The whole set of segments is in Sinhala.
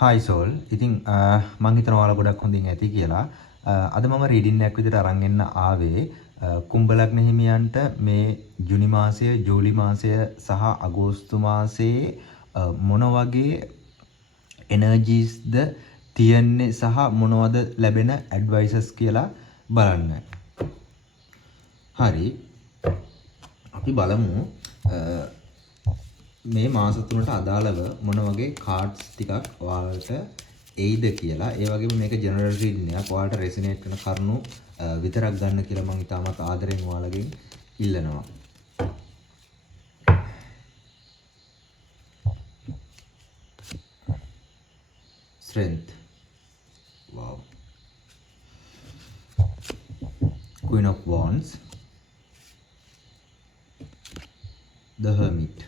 Hi Sol. ඉතින් මම හිතනවා ඔයාලා ගොඩක් හොඳින් ඇති කියලා. අද මම රීඩින් එකක් විදිහට අරන් එන්න ආවේ කුම්භ ලග්න හිමියන්ට මේ ජුනි මාසය, ජූලි මාසය සහ අගෝස්තු මාසයේ මොන වගේ එනර්ජිස්ද තියෙන්නේ සහ මොනවද ලැබෙන ඇඩ්වයිසස් කියලා බලන්න. හරි. අපි බලමු මේ මාස තුනට අදාළව මොන වගේ කාඩ්ස් ටිකක් ඔයාලට එයිද කියලා. ඒ වගේම මේක ජෙනරල් රීඩින් එකක්. ඔයාලට රෙසිනේට් වෙන කරුණු විතරක් ගන්න කියලා මම ඉතාමත් ආදරෙන් ඔයාලගෙන් ඉල්ලනවා. Strength. Wow. Queen of Wands. The Hermit.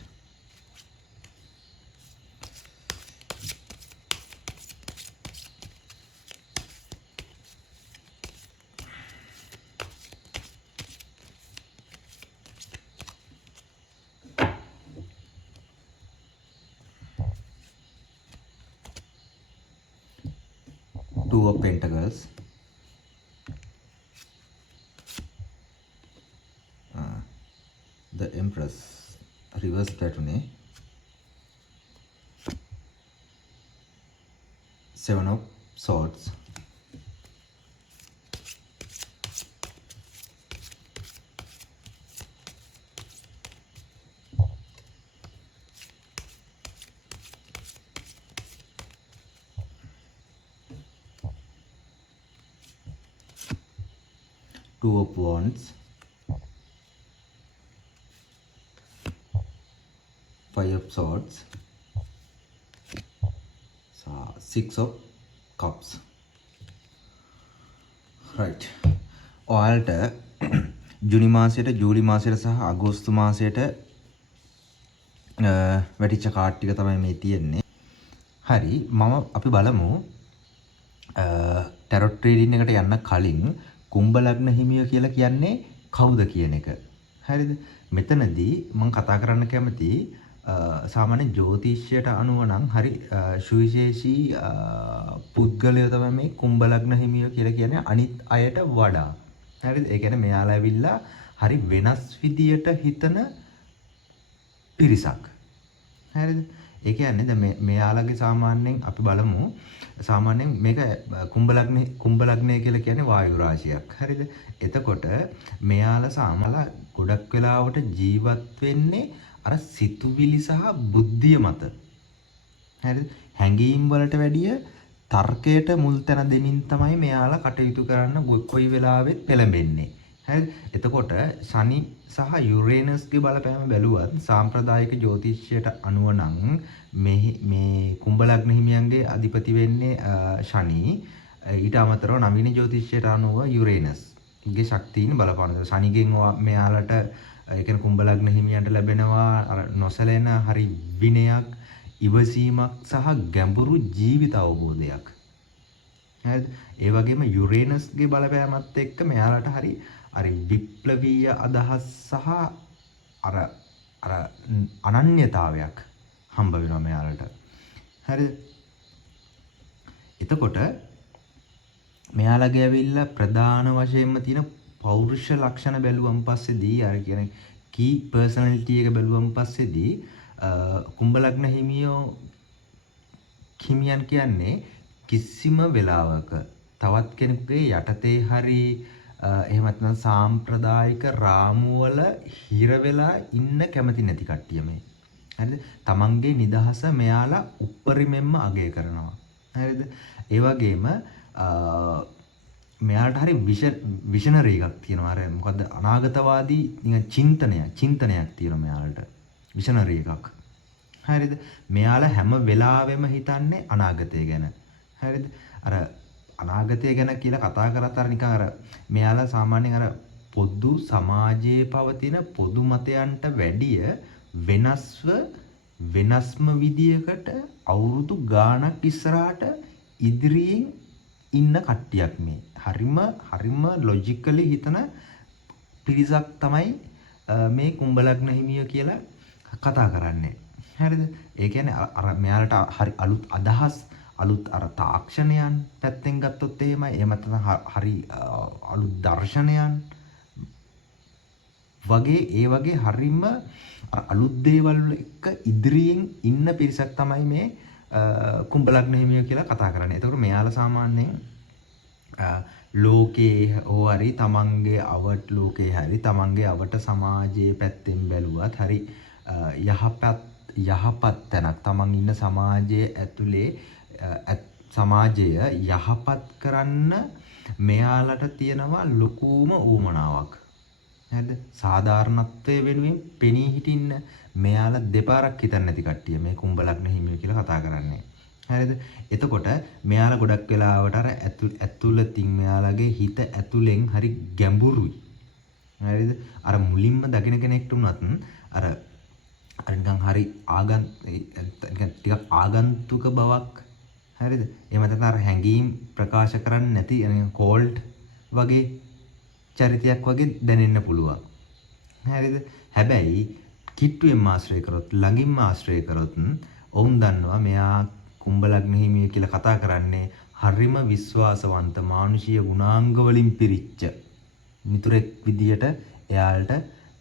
Two of Pentacles. The Empress. Reverse Platone. Seven of Swords. Two of Wands. Five of Swords. Six of Cups. Right. ඔයාලට ජුනි මාසයට, ජූලි මාසයට සහ අගෝස්තු මාසයට වැටිච්ච කාඩ් ටික තමයි මේ තියෙන්නේ. හරි. අපි බලමු ටැරොට් රීඩින් එකට යන්න කලින් කුම්භ ලග්න හිමිය කියලා කියන්නේ කවුද කියන එක. හරිද? මෙතනදී මම කතා කරන්න කැමති සාමාන්‍ය ජ්‍යොතිෂයට අනුව නම් හරි සුවිශේෂී පුද්ගලයෝ තමයි මේ කුම්භ ලග්න හිමියෝ කියලා කියන්නේ අනිත් අයට වඩා. හරිද? ඒ කියන්නේ මෙයාලා ඇවිල්ලා හරි වෙනස් විදියට හිතන පිරිසක්. හරිද? ඒ කියන්නේ දැන් මෙයාලගේ සාමාන්‍යයෙන් අපි බලමු සාමාන්‍යයෙන් මේක කුම්භ ලග්නය කියලා කියන්නේ වායු රාශියක්. හරිද? එතකොට මෙයාලා සාමලා ගොඩක් වෙලාවට ජීවත් වෙන්නේ අර සිතුවිලි සහ බුද්ධිය මත. හරිද? හැඟීම් වලට වැඩිය තර්කයට මුල් තැන දෙමින් තමයි මෙයාලා කටයුතු කරන්න කොයි වෙලාවෙත් පෙළඹෙන්නේ. හරිද? එතකොට ශනි සහ යුරේනස්ගේ බලපෑම බැලුවත් සාම්ප්‍රදායික ජ්‍යොතිෂයට අනුව නම් මේ කුම්භ ලග්න හිමියන්ගේ අධිපති වෙන්නේ ශනි. ඊට අමතරව නවීන ජ්‍යොතිෂයට අනුව යුරේනස්ගේ ශක්තියින් බලපානවා. ශනිගෙන් මෙයාලට ඒ කියන්නේ කුම්භ ලග්න හිමියන්ට ලැබෙනවා අර නොසැලෙන හරි විනයක්, ඉවසීමක් සහ ගැඹුරු ජීවිත අවබෝධයක්. හරිද? ඒ වගේම යුරේනස්ගේ බලපෑමත් එක්ක මෙයාලට හරි විප්ලවීය අදහස් සහ අර අනන්‍යතාවයක් හම්බ වෙනවා මෙයාලට. හරිද? එතකොට මෙයාලගේ ඇවිල්ලා ප්‍රධාන වශයෙන්ම තියෙන පෞරුෂ ලක්ෂණ බැලුවම් පස්සේදී අර කියන්නේ කී පර්සනැලිටි එක බැලුවම් පස්සේදී කුම්භ ලග්න හිමියන් කියන්නේ කිසිම වෙලාවක තවත් කෙනෙකුගේ යටතේ හරි එහෙම නැත්නම් සාම්ප්‍රදායික රාමුවල හිර වෙලා ඉන්න කැමති නැති කට්ටිය මේ. හරිද? තමන්ගේ නිදහස මෙයාලා උප්පරිමෙන්ම අගය කරනවා. හරිද? ඒ වගේම මෙයාලට හරි විෂනරි එකක් තියෙනවා. අර මොකද්ද අනාගතවාදී නිකන් චින්තනයක් තියෙනවා මෙයාලට. විෂනරි එකක්. හරිද? මෙයාලා හැම වෙලාවෙම හිතන්නේ අනාගතය ගැන. හරිද? අර අනාගතය ගැන කියලා කතා කරත් අර නිකන් අර මෙයාලා සාමාන්‍යයෙන් අර පොදු සමාජයේ පවතින පොදු මතයන්ට වැඩිය වෙනස්ම විදියකට අවුරුදු ගාණක් ඉස්සරහට ඉදිරියෙන් ඉන්න කට්ටියක් මේ. හරිම ලොජිකලි හිතන පිරිසක් තමයි මේ කුම්භ ලග්න හිමියෝ කියලා කතා කරන්නේ. හරිද? ඒ කියන්නේ අර මෙයාලට හරි අලුත් අදහස් අලුත් අර තාක්ෂණයන් පැත්තෙන් ගත්තොත් එහෙමයි. එහෙම නැත්නම් හරි අලුත් දර්ශනයන් වගේ ඒ වගේ හරිම අලුත් දේවල් එක්ක ඉදිරියෙන් ඉන්න පිරිසක් තමයි මේ කුම්භලග්න හිමියෝ කියලා කතා කරන්නේ. එතකොට මෙයාලා සාමාන්‍යයෙන් ලෝකේ හෝ හරි තමන්ගේ අවට ලෝකේ හරි තමන්ගේ අවට සමාජයේ පැත්තෙන් බැලුවත් හරි යහපත් තැනක් තමන් ඉන්න සමාජයේ ඇතුලේ සමාජය යහපත් කරන්න මෙයාලට තියෙනවා ලොකුම ඌමනාවක්. හරිද? සාධාරණත්වයේ වෙනුවෙන් පෙනී හිටින්න මෙයාලා දෙපාරක් හිතන්නේ නැති කට්ටිය මේ කුම්භලග්න හිමියෝ කියලා කතා කරන්නේ. හරිද? එතකොට මෙයාලා ගොඩක් වෙලාවට අර ඇතුළතින් මෙයාලගේ හිත ඇතුලෙන් හරි ගැඹුරුයි. හරිද? අර මුලින්ම දකින කෙනෙක්ට උනත් අර නිකන් හරි ටිකක් ආගන්තුක බවක්. හරිද? එහෙම නැත්නම් අර හැඟීම් ප්‍රකාශ කරන්නේ නැති කෝල්ඩ් වගේ චරිතයක් වගේ දැනෙන්න පුළුවන්. හරිද? හැබැයි කිට්ටුවෙන් ආශ්‍රය කරොත් ළඟින්ම ආශ්‍රය කරොත් ඔවුන් දන්නවා මෙයා කුම්භලග්න හිමිය කියලා කතා කරන්නේ හරිම විශ්වාසවන්ත මානුෂීය ගුණාංග වලින් පිරිච්ච මිතුරෙක් විදියට එයාලට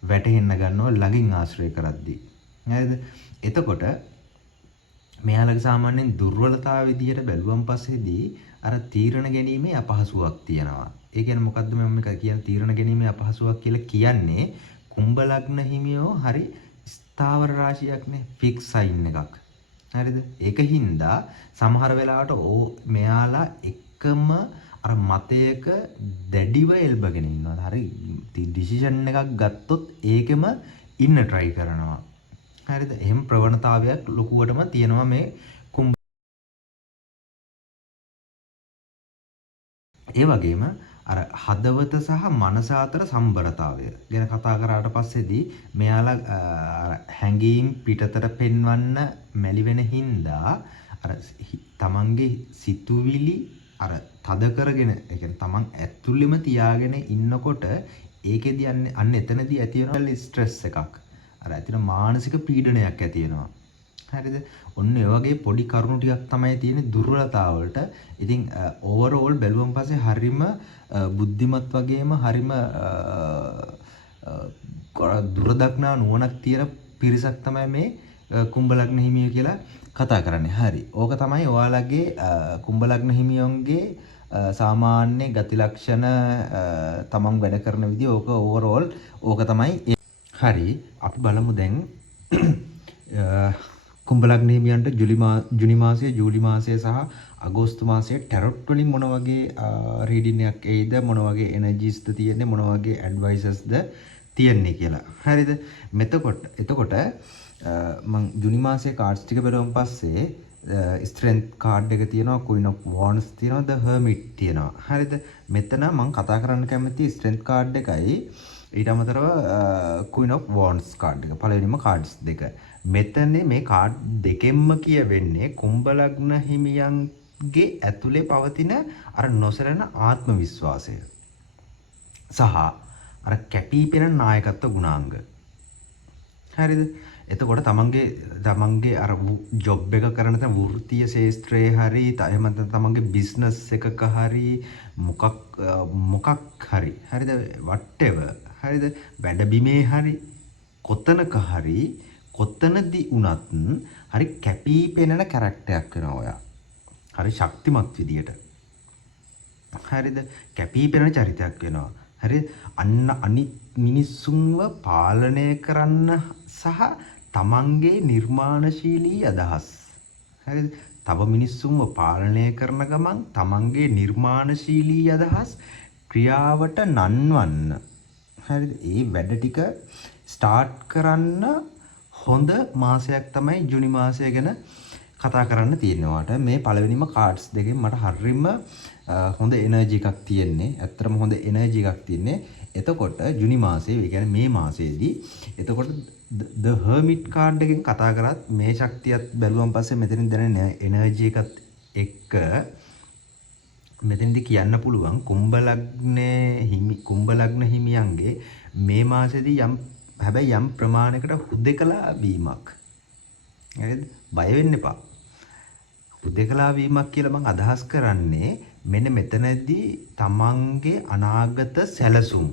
වැටහෙන්න ගන්නවා ළඟින් ආශ්‍රය කරද්දී. හරිද? එතකොට මෙයාලගේ සාමාන්‍යයෙන් දුර්වලතාව විදියට බැලුවම් පස්සේදී අර තීරණ ගැනීමේ අපහසුාවක් තියෙනවා. ඒ කියන්නේ මොකද්ද මම මේ කියන තීරණ ගැනීමේ අපහසුාවක් කියලා කියන්නේ කුම්භලග්න හිමියෝ හරි ස්ථාවර රාශියක්නේ ෆික්ස් සයින් එකක්. හරිද? ඒකින්ද සමහර වෙලාවට මෙයාලා එකම අර මතයක දැඩිව එල්බගෙන ඉන්නවා. හරි ඩිසිෂන් එකක් ගත්තොත් ඒකෙම ඉන්න try කරනවා. හරිද? එහෙම ප්‍රවණතාවයක් ලොකුවටම තියෙනවා මේ ඒ වගේම අර හදවත සහ මනස අතර සම්බරතාවය ගැන කතා කරාට පස්සේදී මෙයාලා හැඟීම් පිටතට පෙන්වන්න මැලි වෙන හින්දා අර තමන්ගේ සිතුවිලි අර තද කරගෙන ඒ කියන්නේ තමන් ඇතුළෙම තියාගෙන ඉන්නකොට ඒකෙදී අන්න එතනදී ඇති වෙන ස්ට්‍රෙස් එකක් අර ඇතින මානසික පීඩනයක් ඇති වෙනවා. හරිද? ඔන්න ඒ වගේ පොඩි කරුණු ටිකක් තමයි තියෙන්නේ දුර්වලතාවලට. ඉතින් ඕවරෝල් බැලුවම පස්සේ හරිම බුද්ධිමත් වගේම හරිම දුරදක්නා නුවණක් තියෙන පිරිසක් තමයි මේ කුම්භලග්න හිමියෝ කියලා කතා කරන්නේ. හරි. ඕක තමයි ඔයාලගේ කුම්භලග්න හිමියන්ගේ සාමාන්‍ය ගති ලක්ෂණ තමන් වැඩ කරන විදිය ඕක ඕවරෝල් ඕක තමයි. හරි. අපි බලමු දැන් කුම්භලග්න හිමියන්ට ජුනි මාසයේ ජූලි මාසයේ සහ අගෝස්තු මාසයේ ටැරොට් වලින් මොන වගේ රීඩින් එකක් එයිද මොන වගේ එනර්ජිස්ද තියෙන්නේ මොන වගේ ඇඩ්වයිසස්ද තියෙන්නේ කියලා. හරිද? එතකොට මම ජුනි මාසයේ කාඩ්ස් ටික බලුවන් පස්සේ ස්ට්‍රෙන්ත් කාඩ් එක තියෙනවා, Queen of Wands තියෙනවා, The Hermit තියෙනවා. හරිද? මෙතන මම කතා කරන්න කැමති ස්ට්‍රෙන්ත් කාඩ් එකයි ඊට අමතරව Queen of Wands කාඩ් එක. පළවෙනිම කාඩ්ස් දෙක. මෙතන මේ කාඩ් දෙකෙන්ම කියවෙන්නේ කුම්භලග්න හිමියන්ගේ ඇතුලේ පවතින අර නොසැලෙන ආත්ම විශ්වාසය සහ අර කැපිපෙනෙන නායකත්ව ගුණාංග. හරිද? එතකොට තමන්ගේ අර ජොබ් එක කරන තම වෘත්තීය ශාස්ත්‍රයේ හරි එහෙම නැත්නම් තමන්ගේ බිස්නස් එකක හරි මොකක් හරි හරිද whatever හරිද වැඩ බිමේ හරි කොතනක හරි කොතනදී වුණත් හරි කැපී පෙනෙන කැරක්ටරයක් වෙනවා ඔයා. හරි ශක්තිමත් විදියට. හරිද? කැපී පෙනෙන චරිතයක් වෙනවා. හරි අනිත් මිනිස්සුන්ව පාලනය කරන්න සහ තමන්ගේ නිර්මාණශීලී අදහස්. හරිද? තව මිනිස්සුන්ව පාලනය කරන ගමන් තමන්ගේ නිර්මාණශීලී අදහස් ක්‍රියාවට නන්වන්න. හරිද? ඒ වැඩ ටික ස්ටාර්ට් කරන්න හොඳ මාසයක් තමයි ජුනි මාසය ගැන කතා කරන්න තියෙනවාට. මේ පළවෙනිම කාඩ්ස් දෙකෙන් මට හරිම හොඳ එනර්ජි එකක් තියෙන්නේ. ඇත්තටම හොඳ එනර්ජි එකක් තියෙන්නේ. එතකොට ජුනි මාසයේ, ඒ කියන්නේ මේ මාසයේදී එතකොට The Hermit කාඩ් එකෙන් කතා කරත් මේ ශක්තියත් බැලුවන් පස්සේ මෙතනින් දැනෙන එනර්ජි එකත් එක්ක මෙතෙන්දී කියන්න පුළුවන් කුම්භලග්න හිමියන්ගේ මේ මාසෙදී හැබැයි යම් ප්‍රමාණයකට හුදෙකලා වීමක්. හරිද? බය වෙන්න එපා. හුදකලා වීමක් කියලා මම අදහස් කරන්නේ මෙන්න මෙතනදී තමන්ගේ අනාගත සැලසුම්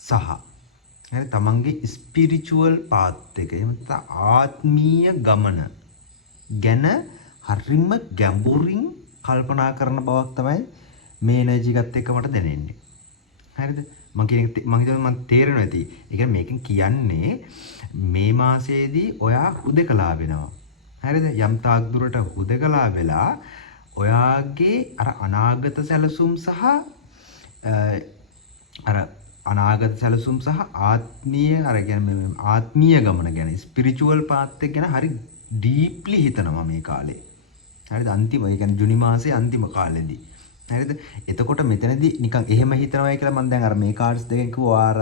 සහ හරි තමන්ගේ ස්පිරිචුවල් පාත් එක එහෙම නැත්නම් ආත්මීය ගමන ගැන හරිම ගැඹුරින් කල්පනා කරන බවක් තමයි මේ එනර්ජි එකත් එක්ක මට දැනෙන්නේ. හරිද? මම හිතන්නේ මම තේරෙනවා ඇති. ඒ කියන්නේ මේකෙන් කියන්නේ මේ මාසයේදී ඔයා හුදකලා වෙනවා. හරිද? යම් තාක් දුරට හුදකලා වෙලා ඔයාගේ අර අනාගත සැලසුම් සහ අර අනාගත සැලසුම් සහ ආත්මීය අර කියන්නේ ආත්මීය ගමන ගැන ස්පිරිචුවල් පාත් එක ගැන හරි ඩීප්ලි හිතනවා මේ කාලේ. හරිද? අන්තිම ඒ කියන්නේ ජුනි මාසයේ අන්තිම කාලෙදී. හරිද? එතකොට මෙතනදී නිකන් එහෙම හිතනවායි කියලා මම දැන් අර මේ කාඩ්ස් දෙකෙන් කිව්වා අර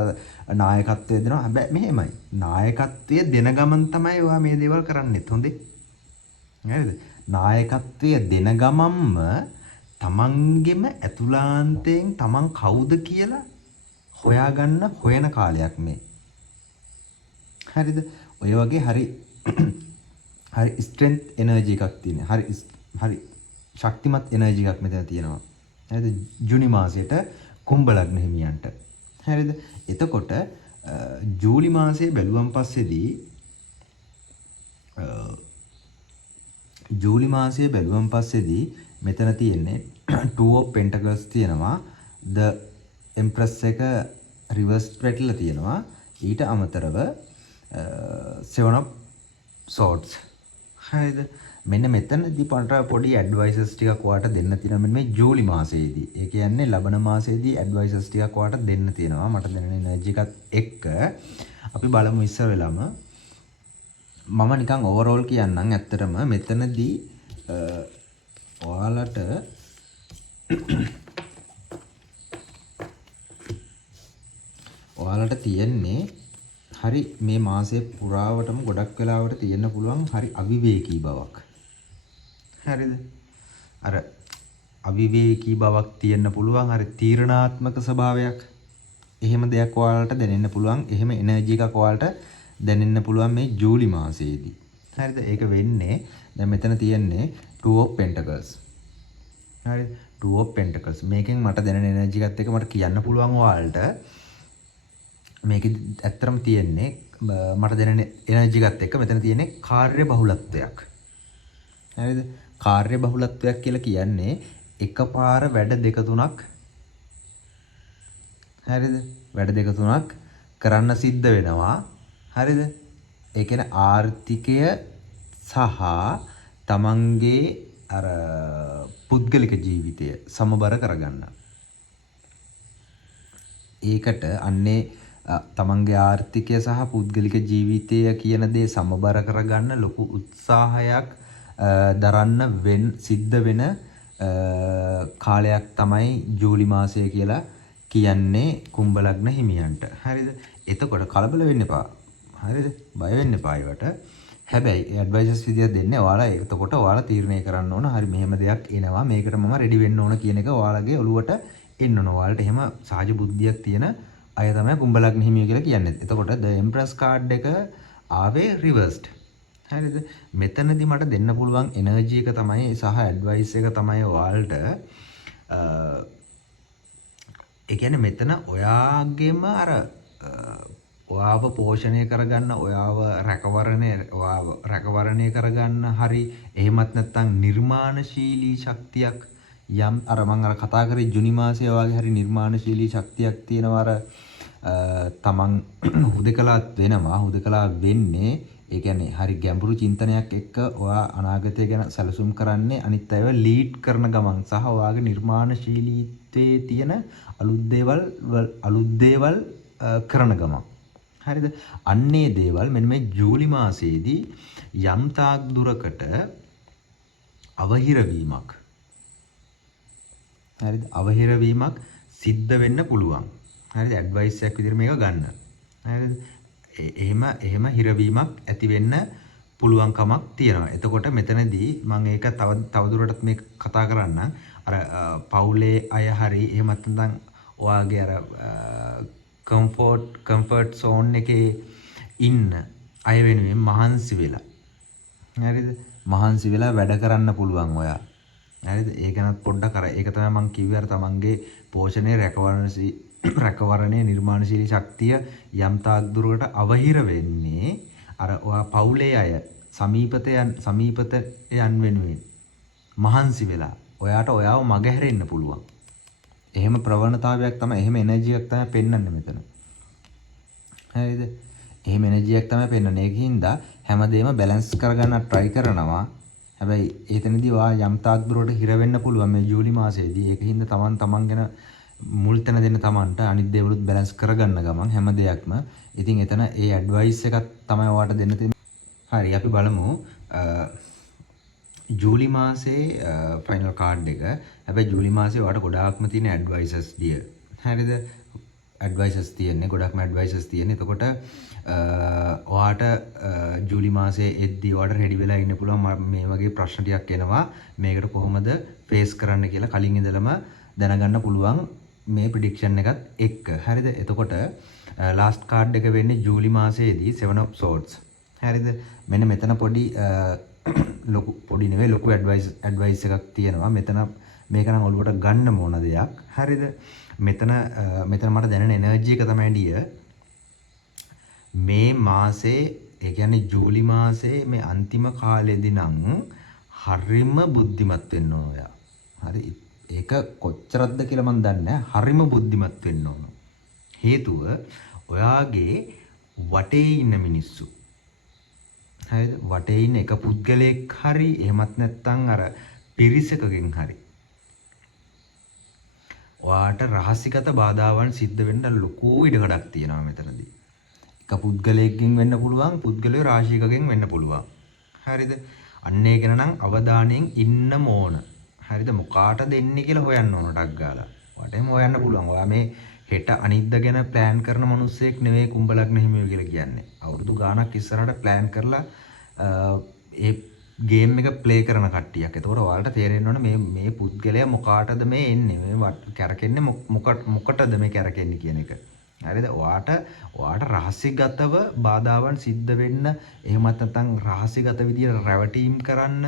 නායකත්වය දෙනවා. හැබැයි මෙහෙමයි. නායකත්වය දෙන ගමන් තමයි ඔයා මේ දේවල් කරන්නෙත්. හොඳේ. හරිද? නායකත්වය දෙන ගමන්ම තමන්ගෙම ඇතුළාන්තයෙන් තමන් කවුද කියලා හොයාගන්න හොයන කාලයක් මේ. හරිද? ඔය වගේ හරි ස්ට්‍රෙන්ත් එනර්ජි එකක් තියෙන. හරි ශක්තිමත් එනර්ජි එකක් මෙතන තියෙනවා. හරිද? ජුනි මාසයට කුම්භ ලග්න හිමියන්ට. හරිද? එතකොට ජූලි මාසයේ බැලුවන් පස්සේදී මෙතන තියෙන්නේ Two of Pentacles තියෙනවා. The Empress එක reverse පැටලලා තියෙනවා. ඊට අමතරව Seven of Swords. හරිද? මෙන්න මෙතනදී පොඩි ඇඩ්වයිසස් ටිකක් ඔයාලට දෙන්න තියෙනවා මෙන්න මේ ජූලි මාසයේදී. ඒ කියන්නේ ලබන මාසයේදී ඇඩ්වයිසස් ටිකක් ඔයාලට දෙන්න තියෙනවා. මට දැනෙන එනර්ජි එකත් එක්ක අපි බලමු ඉස්සර වෙලම. මම නිකන් ඕවරෝල් කියන්නම් ඇත්තටම මෙතනදී ඔයාලට තියෙන්නේ හරි මේ මාසයේ පුරාවටම ගොඩක් වෙලාවට තියෙන්න පුළුවන් හරි අවිවේකී බවක්. හරිද? අර අවිවේකී බවක් තියෙන්න පුළුවන් හරි තීරණාත්මක ස්වභාවයක්. එහෙම දෙයක් ඔයාලට දැනෙන්න පුළුවන්. එහෙම එනර්ජි එකක් ඔයාලට දැනෙන්න පුළුවන් මේ ජූලි මාසයේදී. හරිද? ඒක වෙන්නේ දැන් මෙතන තියෙන්නේ Two of Pentacles. හරිද? Two of Pentacles. මේකෙන් මට දැනෙන එනර්ජි එකත් එක්ක මට කියන්න පුළුවන් ඔයාලට මේකෙදි ඇත්තටම තියෙන්නේ මට දැනෙන එනර්ජි එකත් එක්ක මෙතන තියෙන්නේ කාර්ය බහුලත්වයක්. හරිද? කාර්ය බහුලත්වයක් කියලා කියන්නේ එකපාර වැඩ දෙක තුනක් හරිද? වැඩ දෙක තුනක් කරන්න සිද්ධ වෙනවා. හරිද? ඒ කියන්නේ ආර්ථිකය සහ තමන්ගේ අර පුද්ගලික ජීවිතය සමබර කරගන්න. ඒකට අන්නේ තමන්ගේ ආර්ථිකය සහ පුද්ගලික ජීවිතය කියන දේ සමබර කරගන්න ලොකු උත්සාහයක් දරන්න සිද්ධ වෙන කාලයක් තමයි ජූලි මාසය කියලා කියන්නේ කුම්භ ලග්න හිමියන්ට. හරිද? එතකොට කලබල වෙන්න එපා. හරිද? බය වෙන්න එපා ඒවට. හැබැයි ඇඩ්වයිසස් විදියට දෙන්නේ ඔයාලා එතකොට ඔයාලා තීරණය කරන්න ඕන. හරි මෙහෙම දෙයක් එනවා. මේකට මම රෙඩි වෙන්න ඕන කියන එක ඔයාලගේ ඔළුවට එන්න ඕන. ඔයාලට එහෙම සහජ බුද්ධියක් තියෙන අය තමයි කුම්භ ලග්න හිමියෝ කියලා කියන්නේ. එතකොට The Empress card එක ආවේ reversed. හරිද? මෙතනදී මට දෙන්න පුළුවන් එනර්ජි එක තමයි සහ ඇඩ්වයිස් එක තමයි ඔයාලට ඒ කියන්නේ මෙතන ඔයාගේම අර ඔයාව පෝෂණය කරගන්න ඔයාව රැකවරණය කරගන්න හරි එහෙමත් නැත්නම් නිර්මාණශීලී ශක්තියක් යම් අර මම අර කතා කරේ ජුනි මාසයේ වගේ හරි නිර්මාණශීලී ශක්තියක් තියෙනවා අර තමන් හුදකලා වෙන්නේ ඒ කියන්නේ හරි ගැඹුරු චින්තනයක් එක්ක ඔයා අනාගතය ගැන සැලසුම් කරන්නේ අනිත් අයව ලීඩ් කරන ගමන් සහ ඔයාගේ නිර්මාණශීලීත්වයේ තියෙන අලුත් දේවල් කරන ගමන්. හරිද? අන්නේ දේවල් මෙන්න මේ ජූලි මාසයේදී යම් තාක් දුරකට අවහිර වීමක්. හරිද? අවහිර වීමක් සිද්ධ වෙන්න පුළුවන්. හරිද? ඇඩ්වයිස් එකක් විදිහට මේක ගන්න. හරිද? එහෙම හිරවීමක් ඇති වෙන්න පුළුවන් කමක් තියෙනවා. එතකොට මෙතනදී මම ඒක තවදුරටත් මේ කතා කරන්න අර පවුලේ අය හරි එහෙමත් නැත්නම් ඔයාගේ අර කම්ෆර්ට් zone එකේ ඉන්න අය වෙනුවෙන් මහන්සි වෙලා. හරිද? මහන්සි වෙලා වැඩ කරන්න පුළුවන් ඔයා. හරිද? ඒක නත් පොඩ්ඩක් අර ඒක තමයි මම කිව්වේ අර තමන්ගේ පෝෂණය රැකවරණයේ නිර්මාණශීලී ශක්තිය යම් තාක් දුරකට අවහිර වෙන්නේ අර ඔයා පවුලේ අය සමීපතයන් වෙනුවෙන් මහන්සි වෙලා ඔයාට ඔයාව මගහැරෙන්න පුළුවන්. එහෙම ප්‍රවණතාවයක් තමයි එහෙම එනර්ජි එකක් තමයි පෙන්වන්නේ මෙතන. හරිද? එහෙම එනර්ජි එකක් තමයි පෙන්වන්නේ. ඒකින්ද හැමදේම බැලන්ස් කරගන්න try කරනවා. හැබැයි එතනදී ඔයා යම් තාක් දුරකට හිර වෙන්න පුළුවන් මේ ජූලි මාසයේදී. ඒකින්ද තමන් ගැන මුල් තැන දෙන්න තමන්ට අනිත් දේවලුත් බැලන්ස් කරගන්න ගමන් හැම දෙයක්ම. ඉතින් එතන ඒ ඇඩ්වයිස් එකක් තමයි ඔයාට දෙන්න තියෙන්නේ. හරි අපි බලමු ජූලි මාසේ ෆයිනල් කාඩ් එක. හැබැයි ජූලි මාසේ ඔයාට ගොඩාක්ම තියෙන ඇඩ්වයිසස් ඩිය. හරිද? ඇඩ්වයිසස් තියෙන්නේ ගොඩක්ම ඇඩ්වයිසස් තියෙන්නේ. එතකොට ඔයාට ජූලි මාසේ එද්දී ඔයාට රෙඩි වෙලා ඉන්න පුළුවන් මේ වගේ ප්‍රශ්න ටිකක් එනවා. මේකට කොහොමද ෆේස් කරන්න කියලා කලින් ඉඳලම දැනගන්න පුළුවන් මේ ප්‍රෙඩික්ෂන් එකත් එක්ක. හරිද? එතකොට ලාස්ට් කාඩ් එක වෙන්නේ ජූලි මාසයේදී 7 of swords. හරිද? මෙන්න මෙතන පොඩි ලොකු ඇඩ්වයිස් එකක් තියෙනවා. මෙතන මේක නම් ඔළුවට ගන්න මොන දෙයක්. හරිද? මෙතන මට දැනෙන එනර්ජි එක තමයි ඩිය. මේ මාසේ ඒ කියන්නේ ජූලි මාසේ මේ අන්තිම කාලෙදී නම් හරිම බුද්ධිමත් වෙන්න ඕන ඔයා. හරි? ඒක කොච්චරක්ද කියලා මම දන්නේ නැහැ. හරිම බුද්ධිමත් වෙන්න ඕන. හේතුව ඔයාගේ වටේ ඉන්න මිනිස්සු. හරිද? වටේ ඉන්න එක පුද්ගලයෙක් හරි එහෙමත් නැත්නම් අර පිරිසකගෙන් හරි ඔයාට රහසිගත බාධාවන් සිද්ධ වෙන්න ලොකු ඉඩකඩක් තියෙනවා මෙතනදී. එක පුද්ගලයෙක්ගෙන් වෙන්න පුළුවන්, පුද්ගලයෝ රාශියකගෙන් වෙන්න පුළුවන්. හරිද? අන්න ඒක නම් අවධානයෙන් ඉන්න ඕන. හරිද? මොකාට දෙන්නේ කියලා හොයන්න ඕන ටක් ගාලා. ඔයාට එහෙම හොයන්න පුළුවන්. ඔයා මේ හෙට අනිද්දා ගැන ප්ලෑන් කරන මිනිස්සෙක් නෙවෙයි කුම්භ ලග්න හිමියෝ කියලා කියන්නේ. අවුරුදු ගාණක් ඉස්සරහට ප්ලෑන් කරලා ඒ ගේම් එක ප්ලේ කරන කට්ටියක්. එතකොට ඔයාලට තේරෙන්න ඕනේ මේ පුද්ගලයා මොකාටද මේ එන්නේ? මේ කැරකෙන්නේ මොකටද මේ කැරකෙන්නේ කියන එක. හරිද? ඔයාට රහසිගතව බාධාවන් සිද්ධ වෙන්න, එහෙමත් නැත්නම් රහසිගත විදියට රැවටීම් කරන්න,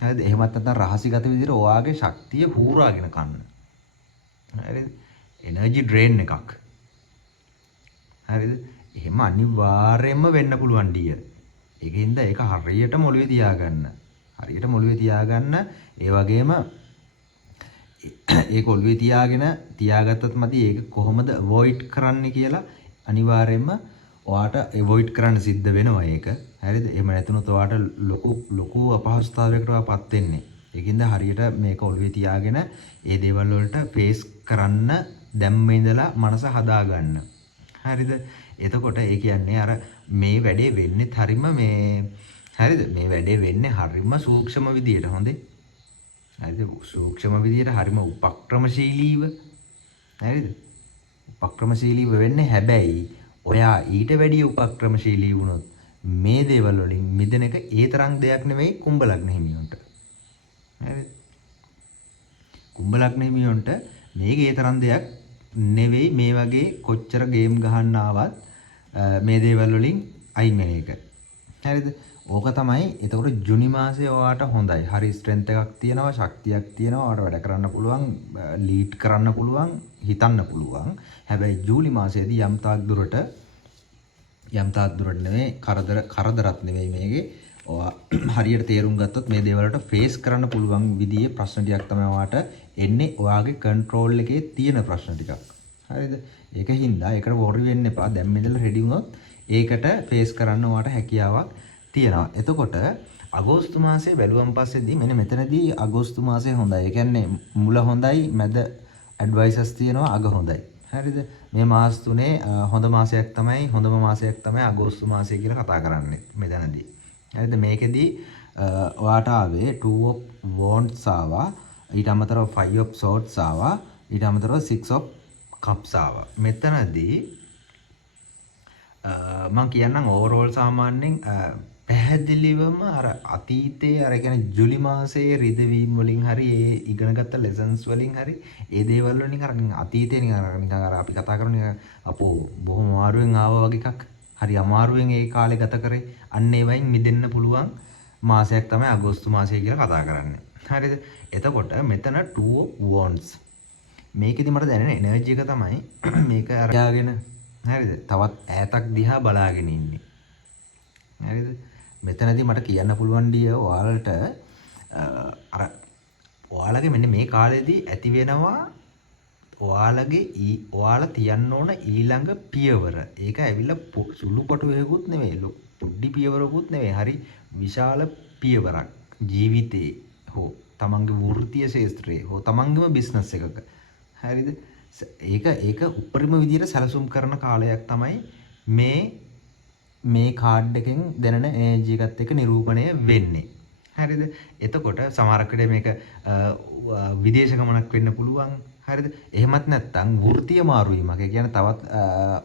හරිද? එහෙමත් නැත්නම් රහසිගත විදියට ඔයාගේ ශක්තිය හූරාගෙන කන්න. හරිද? එනර්ජි ඩ්‍රේන් එකක්. හරිද? එහෙම අනිවාර්යයෙන්ම වෙන්න පුළුවන් ඩිය. ඒකින්ද ඒක හරියට මොළුවේ තියාගන්න. ඒ වගේම ඒක ඔළුවේ තියාගත්තත් මදි ඒක කොහොමද අවොයිඩ් කරන්න කියලා අනිවාර්යයෙන්ම ඔයාට අවොයිඩ් කරන්න සිද්ධ වෙනවා ඒක. හරිද? එහෙම නැතුනොත් ඔයාට ලොකු අපහසුතාවයකට ඔයාපත් වෙන්නේ. ඒකින්ද හරියට මේක ඔළුවේ තියාගෙන ඒ දේවල් වලට ෆේස් කරන්න දැම්ම ඉඳලා මනස හදාගන්න. හරිද? එතකොට ඒ කියන්නේ අර මේ වැඩේ වෙන්නේ හරිම හරිද? මේ වැඩේ වෙන්නේ හරිම සූක්ෂම විදියට. හොඳේ. හරිද? සූක්ෂම විදියට හරිම උපක්‍රමශීලීව. හරිද? උපක්‍රමශීලීව වෙන්නේ. හැබැයි ඔයා ඊට වැඩිය උපක්‍රමශීලී වුණොත් මේ දේවල් වලින් මිදෙන එක ඒ තරම් දෙයක් නෙවෙයි කුම්භ ලග්න හිමියොන්ට. හරිද? කුම්භ ලග්න හිමියොන්ට මේක ඒ තරම් දෙයක් නෙවෙයි. මේ වගේ කොච්චර ගේම් ගහන්න ආවත් මේ දේවල් වලින් අයින් වෙන එක. හරිද? ඕක තමයි. එතකොට ජුනි මාසේ ඔයාට හොඳයි. හරි ස්ට්‍රෙන්ත් එකක් තියෙනවා, ශක්තියක් තියෙනවා, ඔයාට වැඩ කරන්න පුළුවන්, ලීඩ් කරන්න පුළුවන්, හිතන්න පුළුවන්. හැබැයි ජූලි මාසයේදී යම් තාක් දුරට නෙවෙයි කරදරත් නෙවෙයි මේකේ. ඔයා හරියට තේරුම් ගත්තොත් මේ දේවල් වලට ෆේස් කරන්න පුළුවන් විදිහේ ප්‍රශ්න ටිකක් තමයි ඔයාට එන්නේ. ඔයාගේ කන්ට්‍රෝල් එකේ තියෙන ප්‍රශ්න ටිකක්. හරිද? ඒකින්ද ඒකට වොරි වෙන්න එපා. දැන් මෙතන රෙඩි වුණොත් ඒකට ෆේස් කරන්න ඔයාට හැකියාවක් තියෙනවා. එතකොට අගෝස්තු මාසේ බැලුවම් පස්සේදී මෙන්න මෙතනදී අගෝස්තු මාසේ හොඳයි. ඒ කියන්නේ මුල හොඳයි, මැද ඇඩ්වයිසස් තියෙනවා, අග හොඳයි. හරිද? මේ මාස තුනේ හොඳම මාසයක් තමයි අගෝස්තු මාසය කියලා කතා කරන්නේ මෙතනදී. හරිද? මේකෙදී ඔයාට ආවේ 2 of wands ආවා, ඊට අමතරව 5 of swords ආවා, ඊට අමතරව 6 of cups ආවා. මෙතනදී මම කියන්නම් ඕවරෝල් සාමාන්‍යයෙන් පැහැදිලිවම අර අතීතයේ අර කියන්නේ ජූලි මාසයේ රිදවීම් වලින් හරි ඒ ඉගෙනගත්ත ලෙසන්ස් වලින් හරි ඒ දේවල් වලින් අර අතීතේ නිකන් අර අපි කතා කරන අපෝ බොහොම අමාරුවෙන් ආවා වගේ එකක්. හරි අමාරුවෙන් ඒ කාලේ ගත කරේ. අන්න ඒ වයින් මිදෙන්න පුළුවන් මාසයක් තමයි අගෝස්තු මාසය කියලා කතා කරන්නේ. හරිද? එතකොට මෙතන 2 of wands. මේකෙදි මට දැනෙන එනර්ජි එක තමයි මේක අරගෙන හරිද? තවත් ඈතක් දිහා බලාගෙන ඉන්නේ. හරිද? මෙතනදී මට කියන්න පුළුවන් ඩිය ඔයාලට අර ඔයාලගේ මෙන්න මේ කාලෙදී ඇති වෙනවා ඔයාලා තියන්න ඕන ඊළඟ පියවර. ඒක ඇවිල්ලා සුළු පටුවකුත් නෙමෙයි. පොඩි පියවරකුත් නෙමෙයි. හරි විශාල පියවරක් ජීවිතේ හෝ තමන්ගේ වෘත්තීය ශාස්ත්‍රයේ හෝ තමන්ගේම බිස්නස් එකක. හරිද? ඒක උපරිම විදියට සැලසුම් කරන කාලයක් තමයි මේ කාඩ් එකෙන් දැනෙන එනර්ජි එකත් එක්ක නිරූපණය වෙන්නේ. හරිද? එතකොට සමහරකට මේක විදේශ ගමනක් වෙන්න පුළුවන්. හරිද? එහෙමත් නැත්නම් වෘත්තීය මාරු වීමක්. ඒ කියන්නේ තවත්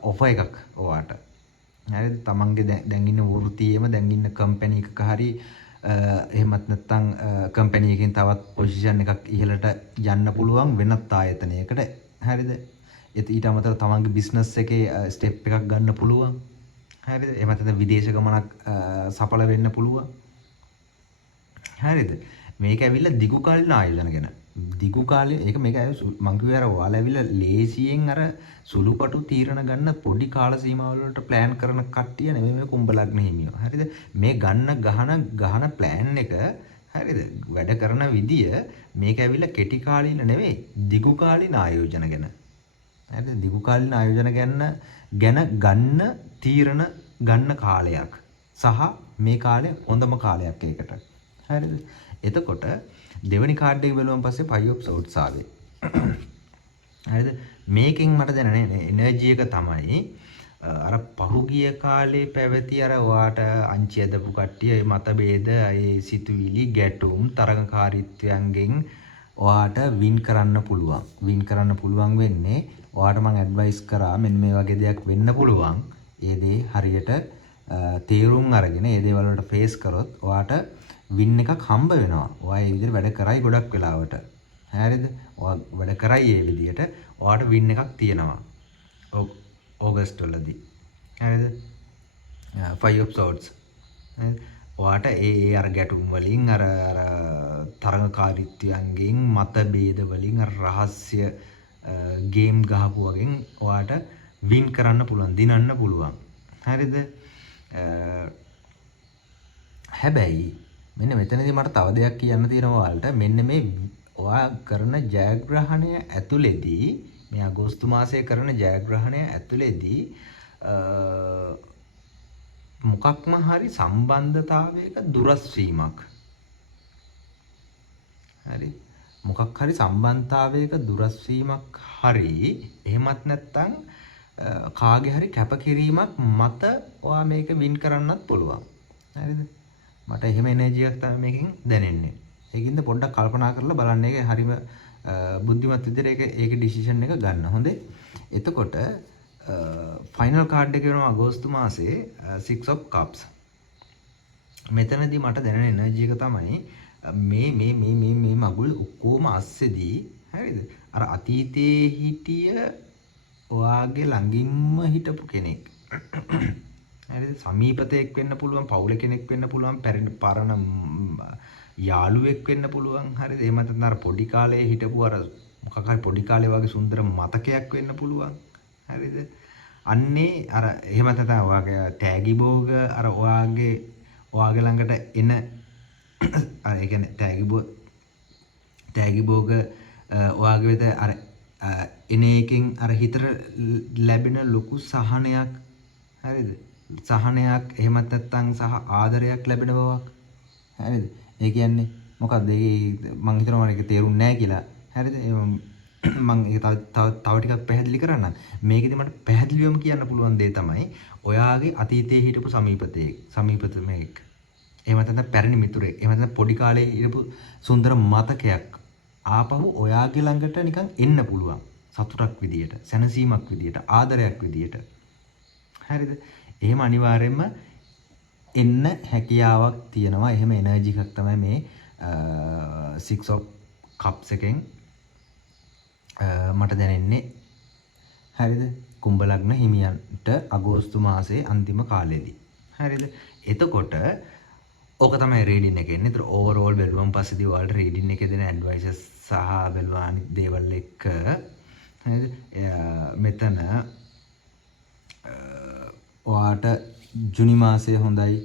ඔෆර් එකක් ඔයාට. හරිද? තමන්ගේ දැන් ඉන්න වෘත්තියේම දැන් ඉන්න කම්පැනි එකක හරි එහෙමත් නැත්නම් කම්පැනි එකකින් තවත් පොසිෂන් එකක් ඉහළට යන්න පුළුවන් වෙනත් ආයතනයකට. හරිද? ඊට අමතරව තමන්ගේ බිස්නස් එකේ ස්ටෙප් එකක් ගන්න පුළුවන්. හරිද? එහෙමත් නැත්නම් විදේශ ගමනක් සඵල වෙන්න පුළුවන්. හරිද? මේක ඇවිල්ලා දිගු කාලින ආයෝජන ගැන. දිගු කාලේ ඒක මේක මං කිව්වේ අර ඔයාලා ඇවිල්ලා ලේසියෙන් අර සුළුපටු තීරණ ගන්න පොඩි කාල සීමාවල වලට ප්ලෑන් කරන කට්ටිය නෙමෙයි මේ කුම්භ ලග්න හිමියෝ. හරිද? මේ ගහන ප්ලෑන් එක හරිද? වැඩ කරන විදිය මේක ඇවිල්ලා කෙටි කාලින නෙවෙයි දිගු කාලින ආයෝජන ගැන. හරිද? දිගු කාලින ආයෝජන ගැන ගන්න තීරණ ගන්න කාලයක්. සහ මේ කාලය හොඳම කාලයක් ඒකට. හරිද? එතකොට දෙවනි කාඩ් එක බලුවම පස්සේ 5 of swords ආවේ. හරිද? මේකෙන් මට දැනෙන එනර්ජි එක තමයි අර පහුගිය කාලේ පැවති අර ඔයාට අංචි ඇදපු කට්ටිය මතභේද ඒ සිතුවිලි ගැටුම් තරඟකාරීත්වයන්ගෙන් ඔයාට වින් කරන්න පුළුවන්. වින් කරන්න පුළුවන් වෙන්නේ ඔයාට මම ඇඩ්වයිස් කරා මෙන්න මේ වගේ දෙයක් වෙන්න පුළුවන්. ඒ දේ හරියට තීරුම් අරගෙන ඒ දේවල් වලට ෆේස් කරොත් ඔයාට වින් එකක් හම්බ වෙනවා. ඔයා ඒ විදිහට වැඩ කරයි ගොඩක් වෙලාවට. හරිද? ඔයා වැඩ කරයි ඒ විදිහට ඔයාට වින් එකක් තියෙනවා. ඕගස්ට් වලදී. හරිද? 5 of swords. ඔයාට ඒ අර ගැටුම් වලින් අර තරඟකාරීත්වයන්ගෙන් මතභේද වලින් අර රහස්‍ය ගේම් ගහපු වගෙන් ඔයාට වින් කරන්න පුළුවන්, දිනන්න පුළුවන්. හරිද? හැබැයි මෙන්න මෙතනදී මට තව දෙයක් කියන්න තියෙනවා ඔයාලට. මෙන්න මේ ඔයා කරන ජයග්‍රහණය ඇතුළේදී මේ අගෝස්තු මාසයේ කරන ජයග්‍රහණය ඇතුළේදී මොකක්ම හරි සම්බන්ධතාවයක දුරස් වීමක්. හරි? මොකක් හරි සම්බන්ධතාවයක දුරස් වීමක් හරි එහෙමත් නැත්නම් කාගේ හරි කැපකිරීමක් මත ඔයා මේක වින් කරන්නත් පුළුවන්. හරිද? මට එහෙම එනර්ජි එකක් තමයි මේකෙන් දැනෙන්නේ. ඒකින්ද පොඩ්ඩක් කල්පනා කරලා බලන්න. ඒක හරිම බුද්ධිමත් විදිහට ඒක ඩිසිෂන් එක ගන්න. හොඳේ. එතකොට ෆයිනල් කාඩ් එක වෙනවා අගෝස්තු මාසේ 6 of cups. මෙතනදී මට දැනෙන එනර්ජි එක තමයි මේ මගුල් ඔක්කොම අස්සෙදී හරිද? අර අතීතයේ හිටිය ඔයාගේ ළඟින්ම හිටපු කෙනෙක්. හරිද? සමීපතෙක් වෙන්න පුළුවන්, පවුල කෙනෙක් වෙන්න පුළුවන්, පරණ යාළුවෙක් වෙන්න පුළුවන්. හරිද? එහෙම නැත්නම් අර පොඩි කාලේ හිටපු අර මොකක් හරි පොඩි කාලේ වගේ සුන්දර මතකයක් වෙන්න පුළුවන්. හරිද? අන්නේ අර එහෙම නැත්නම් ඔයාගේ තෑගි භෝග අර ඔයාගේ ළඟට එන අර ඒ කියන්නේ තෑගි භෝග ඔයාගේ වෙත අර එන එකෙන් අර හිතට ලැබෙන ලොකු සහනයක්. හරිද? සහනයක් එහෙමත් නැත්නම් සහ ආදරයක් ලැබෙන බවක්. හරිද? ඒ කියන්නේ මොකක්ද? මම හිතනවා මේක තේරුන්නේ නැහැ කියලා. හරිද? මම ඒක තව ටිකක් පැහැදිලි කරන්නම්. මේකෙදි මට පැහැදිලිවම කියන්න පුළුවන් දේ තමයි ඔයාගේ අතීතයේ හිටපු සමීපතමෙක්. එහෙම නැත්නම් පැරණි මිතුරෙක්. එහෙම නැත්නම් පොඩි කාලේ හිටපු සුන්දර මතකයක් ආපහු ඔයාගේ ළඟට නිකන් එන්න පුළුවන්. සතුටක් විදියට, සැනසීමක් විදියට, ආදරයක් විදියට. හරිද? එහෙම අනිවාර්යයෙන්ම එන්න හැකියාවක් තියෙනවා. එහෙම එනර්ජි එකක් තමයි මේ 6 of cups එකෙන් මට දැනෙන්නේ. හරිද? කුම්භ ලග්න හිමියන්ට අගෝස්තු මාසයේ අන්තිම කාලෙදී. හරිද? එතකොට ඕක තමයි රීඩින් එක එන්නේ. ඒතර ඕවරෝල් බැලුවම පස්සේදී ඔයාලට රීඩින් එකේ දෙන ඇඩ්වයිසස් සහ බැලුවා අනිත් දේවල් එක්ක හරිද? මෙතන ඔයාට ජුනි මාසය හොඳයි.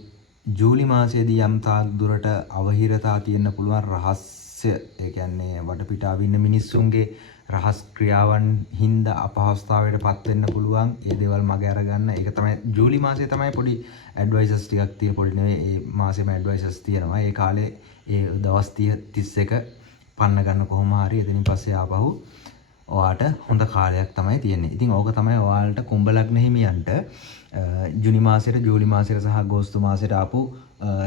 ජූලි මාසයේදී යම් තාක් දුරට අවහිරතා තියෙන්න පුළුවන් රහස්‍ය ඒ කියන්නේ වටපිටාවේ ඉන්න මිනිස්සුන්ගේ රහස් ක්‍රියාවන් හින්දා අපහසුතාවයට පත් වෙන්න පුළුවන්. ඒ දේවල් මගේ අරගන්න. ඒක තමයි ජූලි මාසයේ තමයි පොඩි ඇඩ්වයිසස් ටිකක් තියෙන පොඩි නෙවෙයි. ඒ මාසෙම ඇඩ්වයිසස් තියෙනවා. ඒ කාලේ ඒ දවස් 30 31 පන්න ගන්න කොහොම හරි එතනින් පස්සේ ආපහු ඔයාට හොඳ කාලයක් තමයි තියෙන්නේ. ඉතින් ඕක තමයි ඔයාලට කුම්භ ලග්න හිමියන්ට ජුනි මාසෙට ජූලි මාසෙට සහ අගෝස්තු මාසෙට ආපු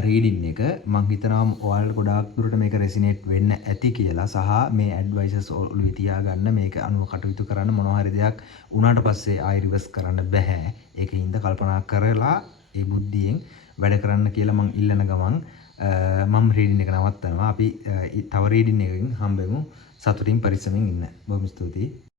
රීඩින් එක මම හිතනවා ඔයාලට ගොඩාක් දුරට මේක රෙසිනේට් වෙන්න ඇති කියලා සහ මේ ඇඩ්වයිසස් ඔළුවේ තියාගන්න මේක අනුව කටයුතු කරන්න මොනවා හරි දෙයක් උනාට පස්සේ ආයි රිවර්ස් කරන්න බෑ. ඒකින්ද කල්පනා කරලා ඒ බුද්ධියෙන් වැඩ කරන්න කියලා මම ඉල්ලන ගමන් මම රීඩින් එක නවත්තනවා. අපි තව රීඩින් එකකින් හම්බෙමු. සතුටින් පරිස්සමින් ඉන්න. බොහොම ස්තුතියි.